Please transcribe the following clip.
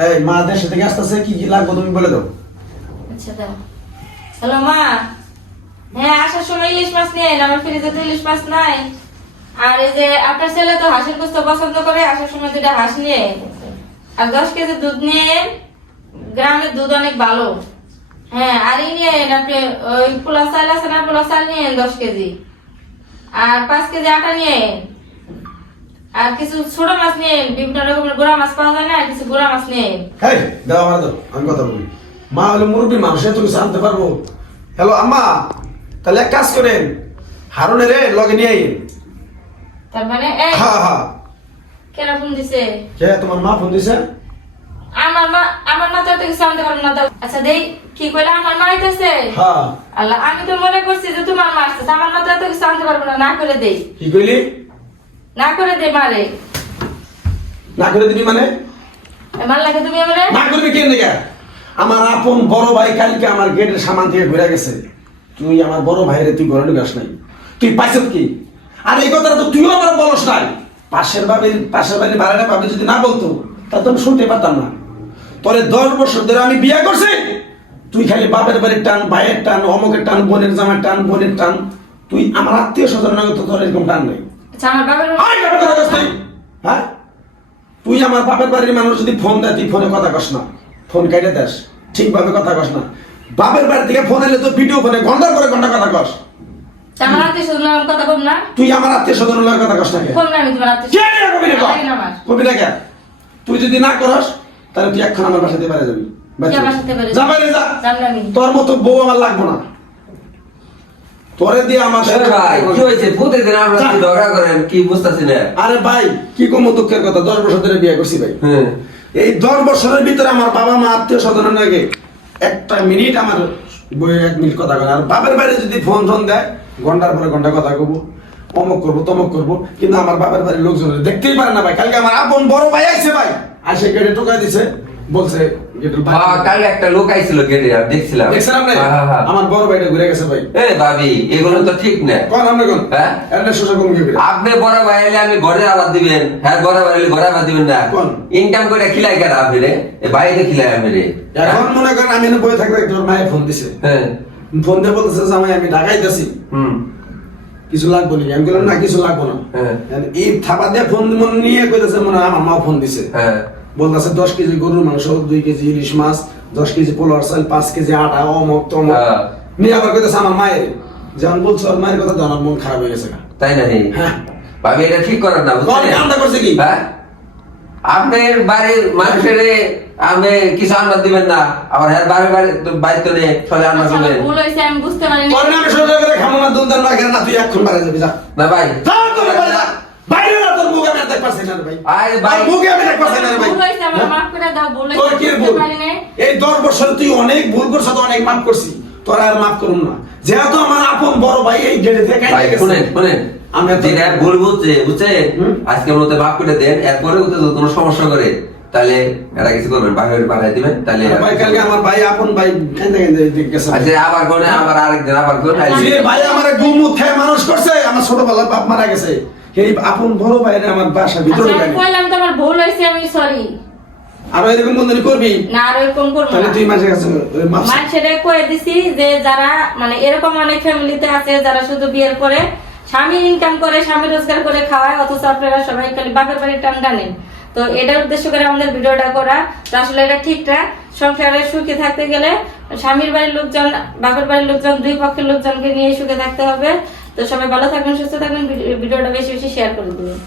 এই, মা দেশে থেকে আসতেছে কি কি লাগবে তুমি বলে দাও। আচ্ছা দাও। হ্যালো, মা। হ্যাঁ আসার সময় ইলিশ মাছ নিয়ে আমার ফ্রিজে তো ইলিশ মাছ নাই। আর এই যে আপনার ছেলে তো হাঁসের গোস্ত পছন্দ করে, আসার সময় দুটা হাঁস নিয়ে আর দশ কেজি দুধ নিয়ে গ্রামের দুধ অনেক ভালো। হ্যাঁ আর ই নিয়ে আপনি ওই পোলা চাল আছে না পোলা চাল নিয়ে দশ কেজি। আর পাঁচ কেজি আটা নিয়ে। আর কিছু ছোট মাছ নিয়ে বিভিন্ন রকমের গোড়া মাছ পাওয়া যায় না আর কিছু গোড়া মাছ নিয়ে। এই দাও আমার দাও আমি কথা বলি। মা হলো মুরব্বী মানুষ কিছু আনতে পারব। হ্যালো আম্মা তাহলে এক কাজ করেন হারুনের রে লগে নিয়ে আইন তার মানে এই হ্যাঁ হ্যাঁ কেন ফোন দিছে? কে তোমার মা ফোন দিছে? আমার মা আমার মা তো কিছু আনতে পারব না দাও আচ্ছা দেই কি কইলে আমার মা আইতেছে? হ্যাঁ আল্লাহ আমি তো মনে করছি যে তোমার মা আসতেছে আমার মা তো কিছু আনতে পারব না না করে দেই। কি কইলি? না করে দেই মারে। না করে দিবি মানে? মার লাগে তুমি আমারে? না করবি কেন দেখে আমার আপন বড় ভাই কালকে আমার গেটের সামান থেকে ঘুরে গেছে। তুই আমার বড় ভাইরে তুই ঘরে ঢুকাস নাই। তুই পাইছ কি? আর এই কথাটা তো তুইও আমার বলস নাই। পাশের বাড়ির পাশের বাড়ির ভাড়াটা পাবি যদি না বলতো তা তো আমি শুনতে পারতাম না। তোরে দশ বছর ধরে আমি বিয়ে করছি। তুই খালি বাপের বাড়ির টান ভাইয়ের টান অমকের টান বোনের জামার টান বোনের টান। তুই আমার আত্মীয় স্বজন তো তোর এরকম টান নেই। আচ্ছা আমার বাবার আয় বাপের কথা কস নাই। হ্যাঁ? তুই আমার বাপের বাড়ির মানুষ যদি ফোন দেয় তুই ফোনে কথা কস না। ফোন কেটে দেস। ঠিকভাবে কথা কস না। বাপের বাড়ি থেকে ফোন এলে তো ভিডিও ফোনে ঘণ্টার পরে ঘণ্টা কথা কস। আমার আত্মীয় স্বজন আমার কথা কম না? তুই আমার আত্মীয় স্বজন কথা কস না কে? কম না আমি তোমার আত্মীয় কে নিয়ে কবি কর? না কবি তুই যদি না করস তাহলে তুই এখন আমার বাসাতে পারে যাবি। তোর মতো বউ আমার লাগবো না। তোরে দিয়ে আমার ভাই কি হয়েছে? প্রতিদিন আমরা কি ঝগড়া করেন কি বুঝতেছি না। আরে ভাই কি কম দুঃখের কথা? দশ বছর ধরে বিয়ে করছি ভাই। হ্যাঁ। এই দশ বছরের ভিতরে আমার বাবা মা আত্মীয় স্বজনের আগে একটা মিনিট আমার বই এক মিনিট কথা বলে। আর যদি ফোন ফোন দেয় ঘণ্টার পরে ঘণ্টা কথা কব অমুক করব তমুক করব। কিন্তু আমার বাপের বাড়ির লোকজন দেখতেই পারে না ভাই। কালকে আমার আপন বড় ভাই আইছে ভাই। আসে গেটে টোকা দিছে। বলছে হ্যাঁ, কাল একটা লোক আইছিল গেটে দেখছিলাম। দেখছেন আপনি? হ্যাঁ, হ্যাঁ। আমার বড় ভাইটা ঘুরে গেছে ভাই। এ ভাবি এগুলো তো ঠিক না। কোন আপনি কোন? হ্যাঁ? এমনি শোষা কম গিয়ে আপনি বড় ভাই এলে আমি ঘরে আবার দিবেন। হ্যাঁ বড় ভাই এলে ঘরে আবার দিবেন না। কোন? ইনকাম করে খিলাই কেন আপনি রে? এ বাইরে খিলাই আমি রে। এখন মনে করেন আমি বই থাকতে একটু মায়ে ফোন দিছে। হ্যাঁ। ফোন দিয়ে বলতেছে জামাই আমি ঢাকায় যাচ্ছি হুম। কিছু লাগবো নি আমি বললাম না কিছু লাগবো না। এই দিয়ে ফোন নিয়ে কইতেছে মনে আমার মা ফোন দিছে। হ্যাঁ। বলতেছে দশ কেজি গরুর মাংস দুই কেজি ইলিশ মাছ দশ কেজি পোলার চাল পাঁচ কেজি আটা অমক তমক। হ্যাঁ। নিয়ে আবার কইতেছে আমার মায়ের। যেমন বলছো আর মায়ের কথা আমার মন খারাপ হয়ে গেছে তাই না হ্যাঁ। ভাবি এটা ঠিক করেন না কোন বুঝছেন করছে কি? হ্যাঁ। আপনার বাড়ির মানুষের আমি কিছু আন্দাজ দিবেন না আবার হ্যাঁ বাড়ির বাড়ি বাড়িতে নিয়ে সবাই আন্দাজ আচ্ছা করবেন ভুল হয়েছে আমি বুঝতে পারিনি। তোর নামে সোজা করে খামো না দুন না কেন না তুই এখন বাইরে যাবি যা। না ভাই যা তোর বাইরে যা বাইরে না না ভাই। আরে ভাই মুখে আমি না ভাই। ভুল আমার হ্যাঁ? মাফ করে দাও ভুল তোর কি ভুল? এই দশ বছরে তুই অনেক ভুল করছ তো অনেক মাফ করছি। তোর আর মাফ করুম না। যেহেতু আমার আপন বড় ভাই এই গেটে থেকে ভাই শুনেন শুনেন। আমি যেটা ভুল বুঝছে বুঝছেন? আজকে মতো মাফ করে দেন এরপরে ওতে কোনো সমস্যা করে তাহলে এটা কিছু করবেন বাইরে পাঠাই দিবেন তাহলে ভাই কালকে আমার ভাই আপন ভাই গেছে। ভাই। আচ্ছা আবার কোনে আবার আরেকদিন আবার কোনে ভাই আমার গুমু খেয়ে মানুষ করছে আমার ছোটবেলা বাপ মারা গেছে। এই আপন বড় ভাইরে আমার বাসা ভিতরে আচ্ছা আমি ঢুকায়নি। কইলাম তো আমার ভুল হয়েছে আমি সরি আর এরকম বন্ধনী করবি? না আর করব না। তুই মাঝে কাছে কয়ে দিছি যে যারা মানে এরকম অনেক ফ্যামিলিতে আছে যারা শুধু বিয়ের পরে স্বামী ইনকাম করে স্বামী রোজগার করে খাওয়ায় অথচ আপনারা সবাই খালি বাপের বাড়ির টান টানেন। তো এটার উদ্দেশ্য করে আমাদের ভিডিওটা করা। তো আসলে এটা ঠিক না। সংসারে সুখে থাকতে গেলে স্বামীর বাড়ির লোকজন বাপের বাড়ির লোকজন দুই পক্ষের লোকজনকে নিয়ে সুখে থাকতে হবে। তো সবাই ভালো থাকবেন সুস্থ থাকবেন ভিডিওটা বেশি বেশি শেয়ার করে দেবেন।